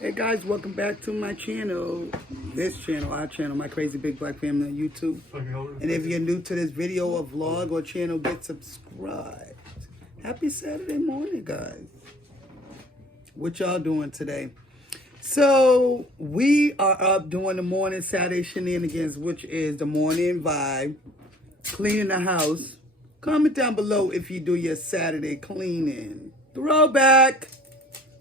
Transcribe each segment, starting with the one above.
Hey guys, welcome back to my channel. This channel, our channel, My Crazy Big Black Family on YouTube. And if you're new to this video or vlog or channel, get subscribed. Happy Saturday morning, guys. What y'all doing today? So, we are up doing the morning Saturday shenanigans, which is the morning vibe, cleaning the house. Comment down below if you do your Saturday cleaning. Throwback!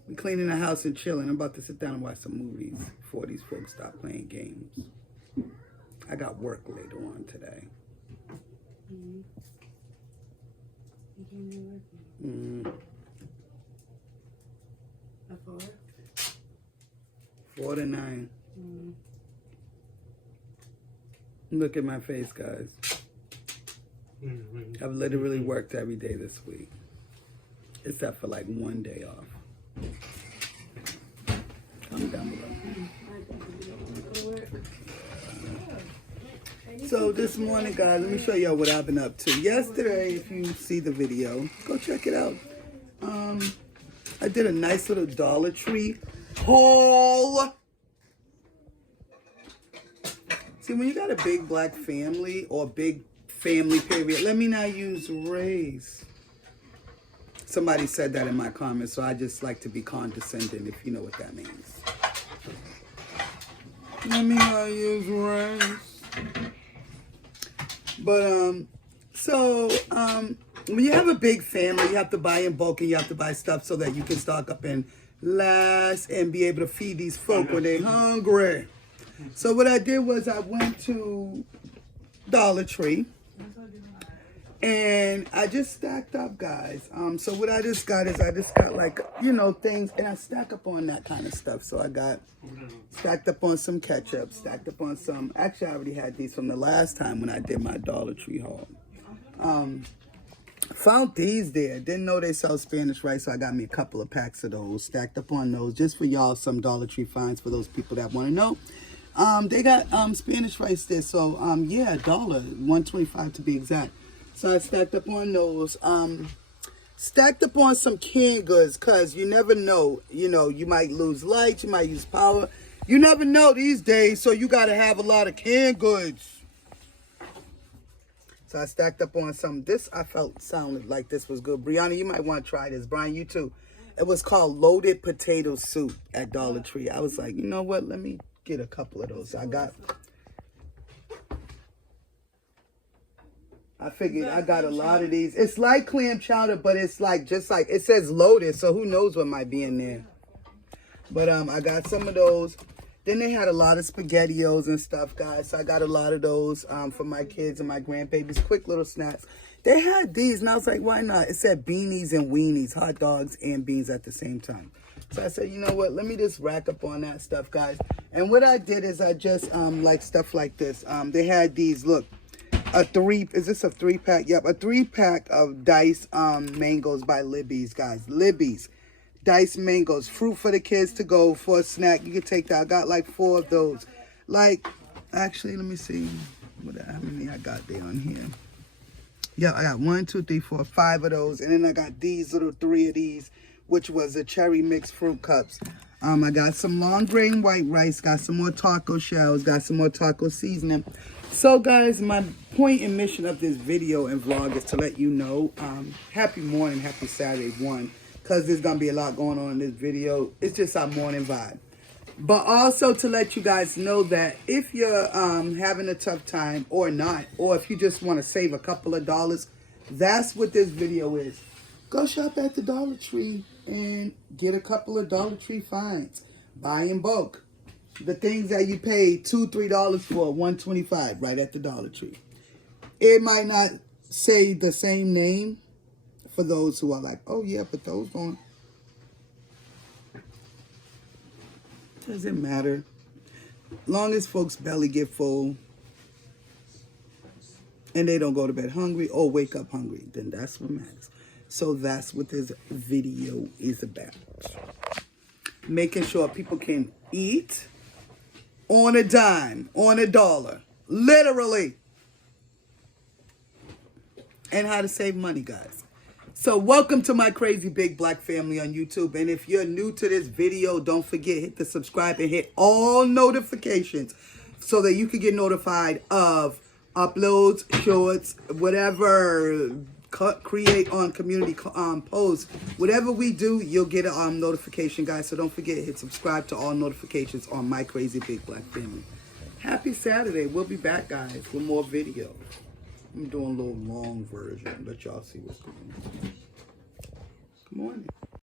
We cleaning the house and chilling. I'm about to sit down and watch some movies before these folks stop playing games. I got work later on today. At 4? 4 to 9. Look at my face, guys. I've literally worked every day this week. Except for like one day off. Comment down below. So this morning, guys, let me show y'all what I've been up to. Yesterday, if you see the video, go check it out. I did a nice little Dollar Tree haul. See, when you got a big black family or big family period, let me not use race. Somebody said that in my comments, so I just like to be condescending, if you know what that means. Let me not use race. But, when you have a big family, you have to buy in bulk and you have to buy stuff so that you can stock up and last and be able to feed these folk when they're hungry. So what I did was I went to Dollar Tree. And I just stacked up, guys. So what I just got is I just got like, you know, things, and I stack up on that kind of stuff. So I got stacked up on some ketchup, stacked up on some, actually I already had these from the last time when I did my Dollar Tree haul. Found these there. Didn't know they sell Spanish rice, so I got me a couple of packs of those. Stacked up on those just for y'all, some Dollar Tree finds for those people that want to know. They got Spanish rice there, so yeah, $1.25 to be exact. So I stacked up on those. Stacked up on some canned goods, because you never know. You know, you might lose light, you might use power. You never know these days, so you got to have a lot of canned goods. So I stacked up on some. This I felt sounded like this was good. Brianna, you might want to try this. Brian, you too. It was called loaded potato soup at Dollar Tree. I was like, you know what? Let me get a couple of those. I figured I got a lot of these. It's like clam chowder, but it's like, just like, it says loaded, so who knows what might be in there. But I got some of those. Then they had a lot of SpaghettiOs and stuff, guys. So I got a lot of those for my kids and my grandbabies. Quick little snacks. They had these, and I was like, why not? It said beanies and weenies, hot dogs and beans at the same time. So I said, you know what? Let me just rack up on that stuff, guys. And what I did is I just, like stuff like this. They had these, look. Is this a 3-pack? Yep, a 3-pack of diced mangoes by Libby's, guys. Libby's. Diced mangoes. Fruit for the kids to go for a snack. You can take that. I got like 4 of those. Like, actually, let me see how many I got there on here. Yeah, I got 1, 2, 3, 4, 5 of those. And then I got these little 3 of these, which was the cherry mixed fruit cups. I got some long grain white rice, got some more taco shells, got some more taco seasoning. So guys, my point and mission of this video and vlog is to let you know, happy morning, happy Saturday, because there's going to be a lot going on in this video. It's just our morning vibe. But also to let you guys know that if you're having a tough time or not, or if you just want to save a couple of dollars, that's what this video is. Go shop at the Dollar Tree and get a couple of Dollar Tree finds. Buy in bulk. The things that you pay $2, $3 for, $1.25 right at the Dollar Tree. It might not say the same name for those who are like, oh yeah, but those don't. Doesn't matter. Long as folks' belly get full and they don't go to bed hungry or wake up hungry, then that's what matters. So that's what this video is about. Making sure people can eat on a dime, on a dollar. Literally. And how to save money, guys. So welcome to my crazy big black family on YouTube. And if you're new to this video, don't forget, hit the subscribe and hit all notifications so that you can get notified of uploads, shorts, whatever, create on community posts. Whatever we do, you'll get a notification, guys. So don't forget, hit subscribe to all notifications on my crazy big black family. Happy Saturday. We'll be back, guys, with more videos. I'm doing a little long version. Let y'all see what's going on. Good morning.